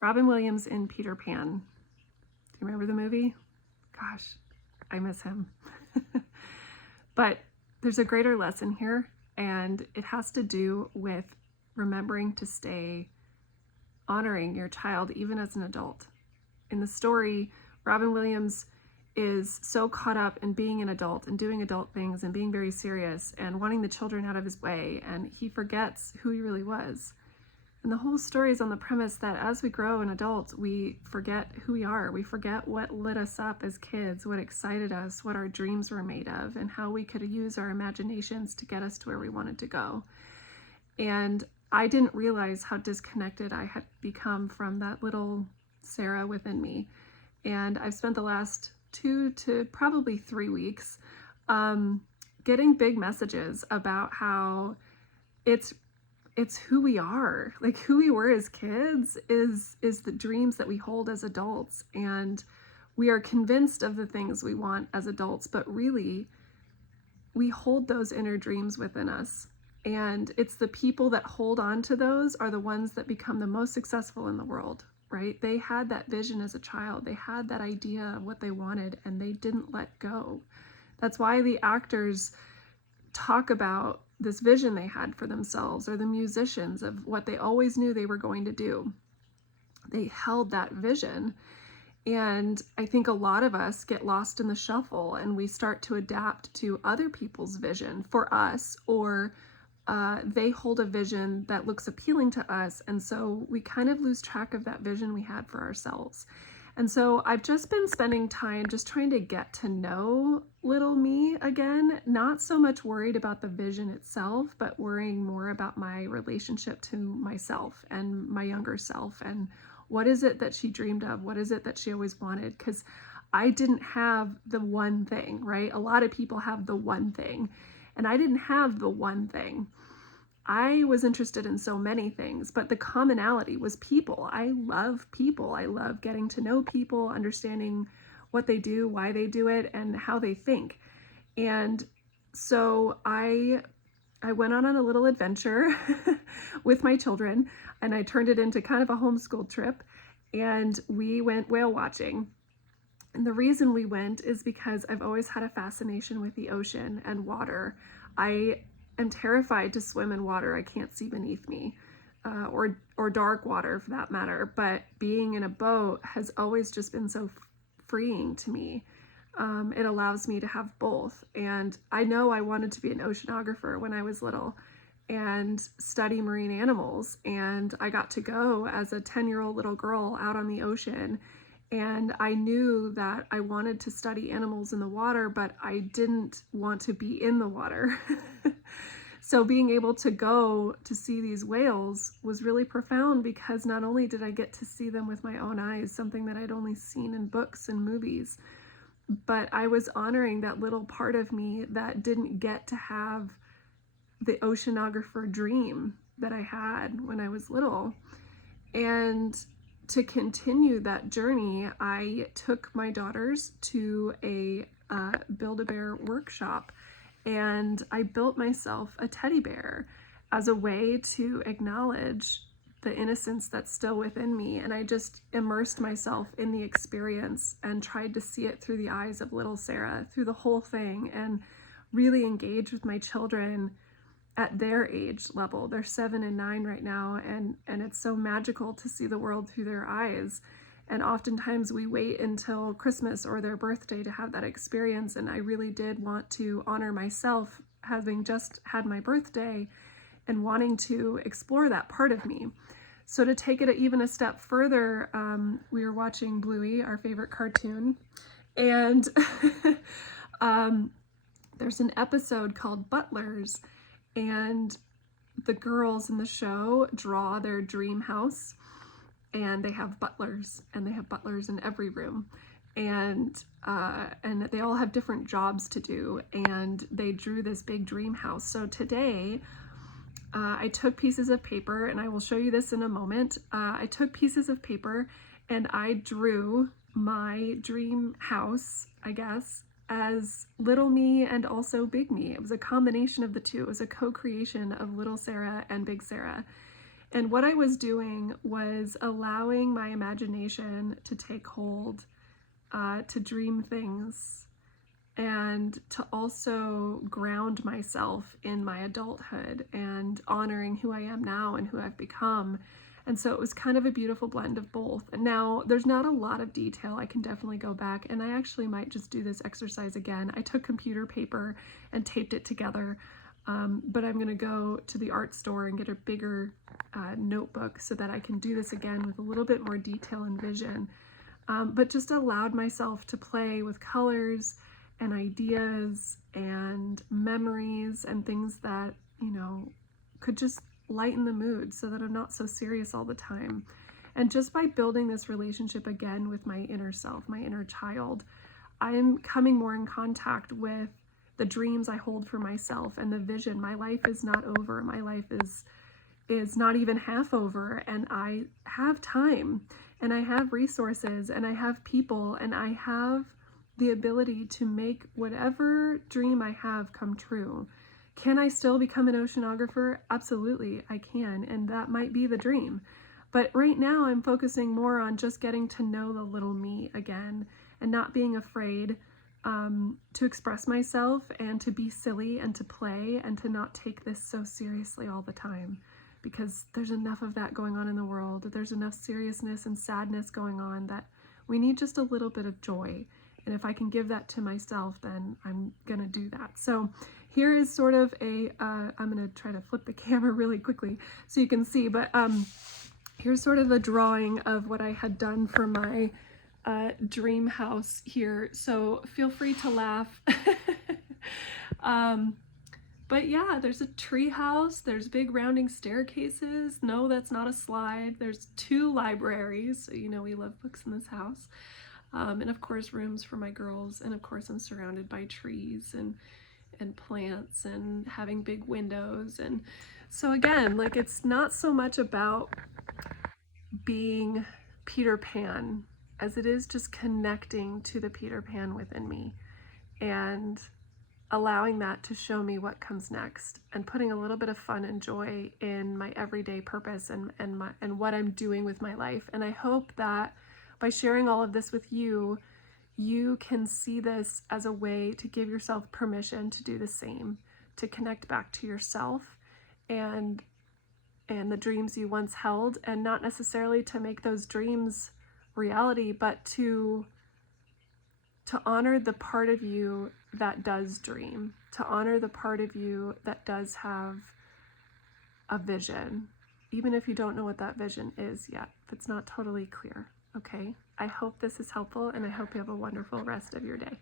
Robin Williams in Peter Pan. Do you remember the movie? Gosh, I miss him. But there's a greater lesson here, and it has to do with remembering to stay honoring your child even as an adult. In the story, Robin Williams is so caught up in being an adult and doing adult things and being very serious and wanting the children out of his way, and he forgets who he really was. And the whole story is on the premise that as we grow in adults, we forget who we are. We forget what lit us up as kids, what excited us, what our dreams were made of, and how we could use our imaginations to get us to where we wanted to go. And I didn't realize how disconnected I had become from that little Sarah within me. And I've spent the last 2 to probably 3 weeks getting big messages about how it's who we are. Like, who we were as kids is the dreams that we hold as adults, and we are convinced of the things we want as adults, but really we hold those inner dreams within us. And it's the people that hold on to those are the ones that become the most successful in the world, right? They had that vision as a child. They had that idea of what they wanted, and they didn't let go. That's why the actors talk about this vision they had for themselves, or the musicians of what they always knew they were going to do. They held that vision. And I think a lot of us get lost in the shuffle and we start to adapt to other people's vision for us, or they hold a vision that looks appealing to us. And so we kind of lose track of that vision we had for ourselves. And so I've just been spending time just trying to get to know little me again, not so much worried about the vision itself, but worrying more about my relationship to myself and my younger self, and what is it that she dreamed of? What is it that she always wanted? Because I didn't have the one thing, right? A lot of people have the one thing, and I didn't have the one thing. I was interested in so many things, but the commonality was people. I love people. I love getting to know people, understanding what they do, why they do it, and how they think. And so I went on a little adventure with my children, and I turned it into kind of a homeschool trip, and we went whale watching. And the reason we went is because I've always had a fascination with the ocean and water. I am terrified to swim in water I can't see beneath me, or dark water for that matter. But being in a boat has always just been so freeing to me. It allows me to have both. And I know I wanted to be an oceanographer when I was little and study marine animals. And I got to go as a 10-year-old little girl out on the ocean. And I knew that I wanted to study animals in the water, but I didn't want to be in the water. So being able to go to see these whales was really profound, because not only did I get to see them with my own eyes, something that I'd only seen in books and movies, but I was honoring that little part of me that didn't get to have the oceanographer dream that I had when I was little. And to continue that journey, I took my daughters to a Build-A-Bear workshop, and I built myself a teddy bear as a way to acknowledge the innocence that's still within me. And I just immersed myself in the experience and tried to see it through the eyes of little Sarah, through the whole thing, and really engage with my children at their age level. They're 7 and 9 right now, and it's so magical to see the world through their eyes. And oftentimes we wait until Christmas or their birthday to have that experience. And I really did want to honor myself, having just had my birthday and wanting to explore that part of me. So to take it even a step further, we were watching Bluey, our favorite cartoon, and there's an episode called Butlers, and the girls in the show draw their dream house, and they have butlers, and they have butlers in every room, and they all have different jobs to do, and they drew this big dream house. So today I took pieces of paper, and I will show you this in a moment. I took pieces of paper and I drew my dream house, I guess, as little me and also big me. It was a combination of the two. It was a co-creation of little Sarah and big Sarah. And what I was doing was allowing my imagination to take hold, to dream things, and to also ground myself in my adulthood and honoring who I am now and who I've become. And so it was kind of a beautiful blend of both. Now, there's not a lot of detail. I can definitely go back, and I actually might just do this exercise again. I took computer paper and taped it together, but I'm going to go to the art store and get a bigger notebook so that I can do this again with a little bit more detail and vision. But just allowed myself to play with colors and ideas and memories and things that, you know, could just lighten the mood so that I'm not so serious all the time. And just by building this relationship again with my inner self, my inner child, I'm coming more in contact with the dreams I hold for myself and the vision. My life is not over. My life is not even half over, and I have time, and I have resources, and I have people, and I have the ability to make whatever dream I have come true. Can I still become an oceanographer? Absolutely, I can, and that might be the dream. But right now I'm focusing more on just getting to know the little me again and not being afraid to express myself and to be silly and to play and to not take this so seriously all the time, because there's enough of that going on in the world. There's enough seriousness and sadness going on that we need just a little bit of joy. And if I can give that to myself, then I'm going to do that. So here is sort of a, I'm going to try to flip the camera really quickly so you can see, but here's sort of a drawing of what I had done for my dream house here. So feel free to laugh. But yeah, there's a tree house, there's big rounding staircases. No, that's not a slide. There's 2 libraries. So, you know, we love books in this house. And of course, rooms for my girls. And of course, I'm surrounded by trees and plants and having big windows. And so again, like, it's not so much about being Peter Pan as it is just connecting to the Peter Pan within me and allowing that to show me what comes next, and putting a little bit of fun and joy in my everyday purpose and what I'm doing with my life. And I hope that by sharing all of this with you, you can see this as a way to give yourself permission to do the same, to connect back to yourself and the dreams you once held, and not necessarily to make those dreams reality, but to honor the part of you that does dream, to honor the part of you that does have a vision, even if you don't know what that vision is yet, if it's not totally clear. Okay, I hope this is helpful, and I hope you have a wonderful rest of your day.